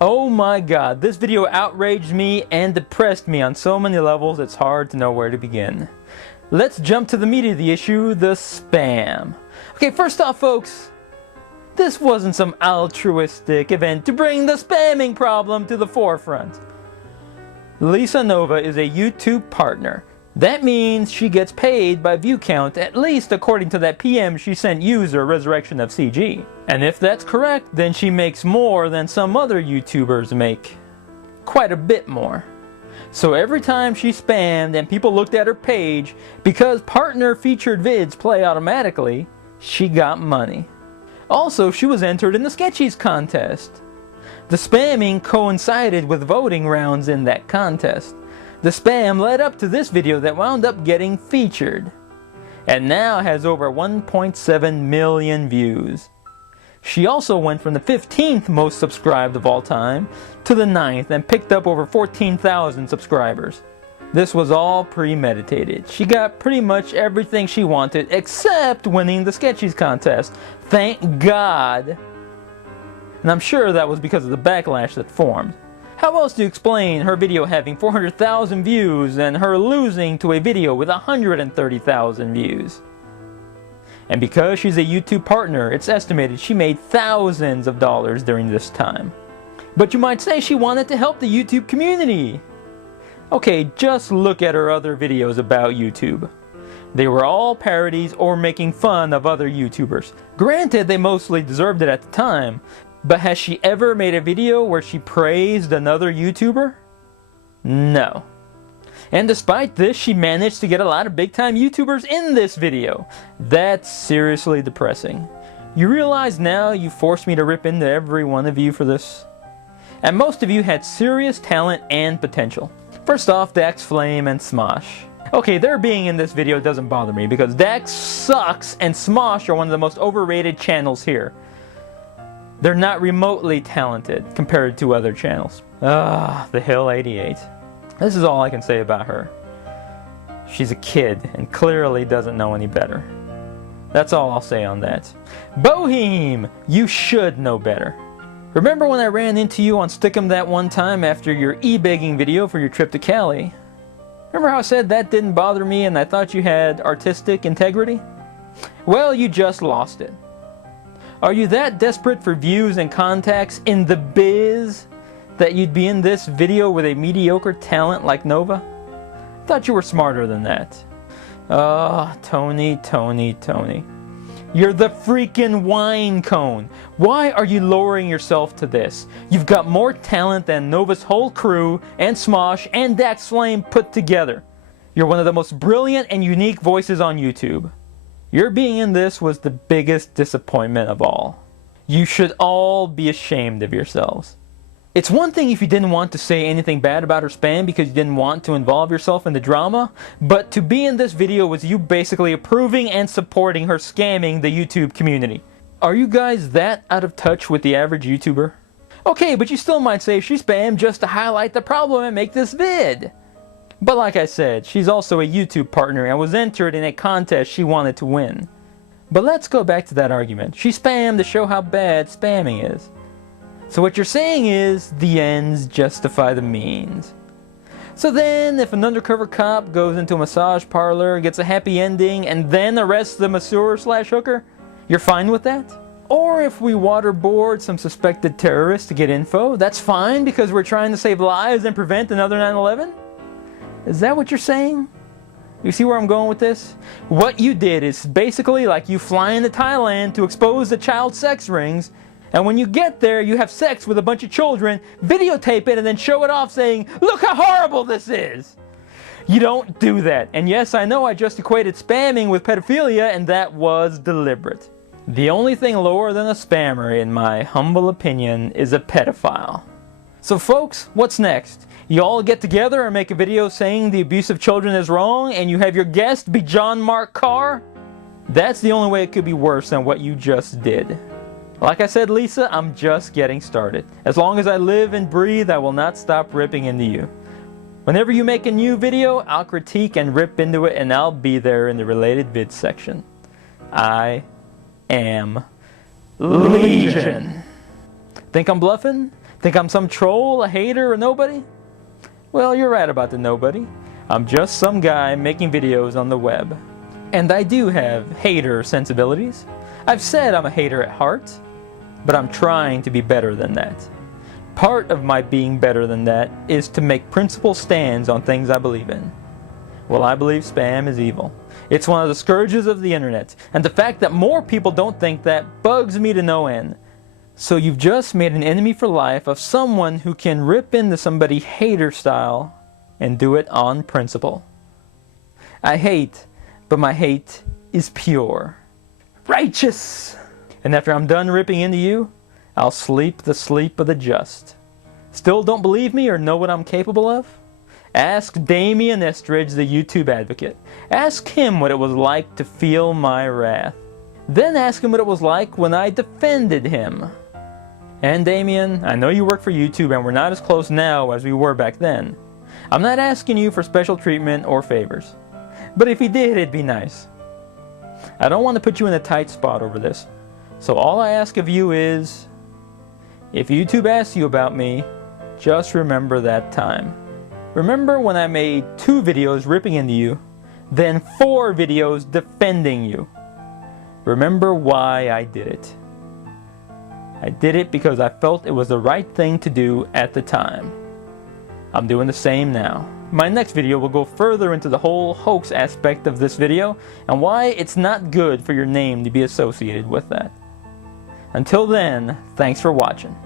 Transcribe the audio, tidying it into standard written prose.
Oh my god, this video outraged me and depressed me on so many levels it's hard to know where to begin. Let's jump to the meat of the issue, the spam. Okay, first off folks, this wasn't some altruistic event to bring the spamming problem to the forefront. LisaNova is a YouTube partner. That means she gets paid by view count, at least according to that PM she sent user Resurrection of CG. And if that's correct, then she makes more than some other YouTubers make. Quite a bit more. So every time she spammed and people looked at her page, because partner featured vids play automatically, she got money. Also, she was entered in the Sketchies contest. The spamming coincided with voting rounds in that contest. The spam led up to this video that wound up getting featured, and now has over 1.7 million views. She also went from the 15th most subscribed of all time to the 9th and picked up over 14,000 subscribers. This was all premeditated. She got pretty much everything she wanted except winning the Sketchies contest. Thank God! And I'm sure that was because of the backlash that formed. How else do you explain her video having 400,000 views and her losing to a video with 130,000 views? And because she's a YouTube partner, it's estimated she made thousands of dollars during this time. But you might say she wanted to help the YouTube community. Okay, just look at her other videos about YouTube. They were all parodies or making fun of other YouTubers. Granted, they mostly deserved it at the time, but has she ever made a video where she praised another YouTuber? No. And despite this, she managed to get a lot of big-time YouTubers in this video. That's seriously depressing. You realize now you forced me to rip into every one of you for this? And most of you had serious talent and potential. First off, Dax Flame and Smosh. Okay, their being in this video doesn't bother me because Dax sucks and Smosh are one of the most overrated channels here. They're not remotely talented compared to other channels. The Hill 88. This is all I can say about her. She's a kid and clearly doesn't know any better. That's all I'll say on that. Bohem! You should know better. Remember when I ran into you on Stickem that one time after your e-begging video for your trip to Cali? Remember how I said that didn't bother me and I thought you had artistic integrity? Well, you just lost it. Are you that desperate for views and contacts in the biz that you'd be in this video with a mediocre talent like Nova? I thought you were smarter than that. Tony. You're the freaking wine cone. Why are you lowering yourself to this? You've got more talent than Nova's whole crew and Smosh and Dax Flame put together. You're one of the most brilliant and unique voices on YouTube. Your being in this was the biggest disappointment of all. You should all be ashamed of yourselves. It's one thing if you didn't want to say anything bad about her spam because you didn't want to involve yourself in the drama, but to be in this video was you basically approving and supporting her scamming the YouTube community. Are you guys that out of touch with the average YouTuber? Okay, but you still might say she spammed just to highlight the problem and make this vid. But like I said, she's also a YouTube partner and was entered in a contest she wanted to win. But let's go back to that argument. She spammed to show how bad spamming is. So what you're saying is, the ends justify the means. So then, if an undercover cop goes into a massage parlor, gets a happy ending, and then arrests the masseur/hooker, you're fine with that? Or if we waterboard some suspected terrorists to get info, that's fine because we're trying to save lives and prevent another 9/11? Is that what you're saying? You see where I'm going with this? What you did is basically like you flying to Thailand to expose the child sex rings, and when you get there, you have sex with a bunch of children, videotape it, and then show it off saying, "Look how horrible this is!" You don't do that. And yes, I know I just equated spamming with pedophilia, and that was deliberate. The only thing lower than a spammer, in my humble opinion, is a pedophile. So folks, what's next? You all get together and make a video saying the abuse of children is wrong, and you have your guest be John Mark Carr? That's the only way it could be worse than what you just did. Like I said, Lisa, I'm just getting started. As long as I live and breathe, I will not stop ripping into you. Whenever you make a new video, I'll critique and rip into it, and I'll be there in the related vids section. I am Legion. Think I'm bluffing? Think I'm some troll, a hater, or nobody? Well, you're right about the nobody. I'm just some guy making videos on the web. And I do have hater sensibilities. I've said I'm a hater at heart, but I'm trying to be better than that. Part of my being better than that is to make principled stands on things I believe in. Well, I believe spam is evil. It's one of the scourges of the internet, and the fact that more people don't think that bugs me to no end. So you've just made an enemy for life of someone who can rip into somebody hater style and do it on principle. I hate, but my hate is pure. Righteous! And after I'm done ripping into you, I'll sleep the sleep of the just. Still don't believe me or know what I'm capable of? Ask Damien, the YouTube advocate. Ask him what it was like to feel my wrath. Then ask him what it was like when I defended him. And Damien, I know you work for YouTube and we're not as close now as we were back then. I'm not asking you for special treatment or favors. But if he did, it'd be nice. I don't want to put you in a tight spot over this. So all I ask of you is, if YouTube asks you about me, just remember that time. Remember when I made 2 videos ripping into you, then 4 videos defending you. Remember why I did it. I did it because I felt it was the right thing to do at the time. I'm doing the same now. My next video will go further into the whole hoax aspect of this video and why it's not good for your name to be associated with that. Until then, thanks for watching.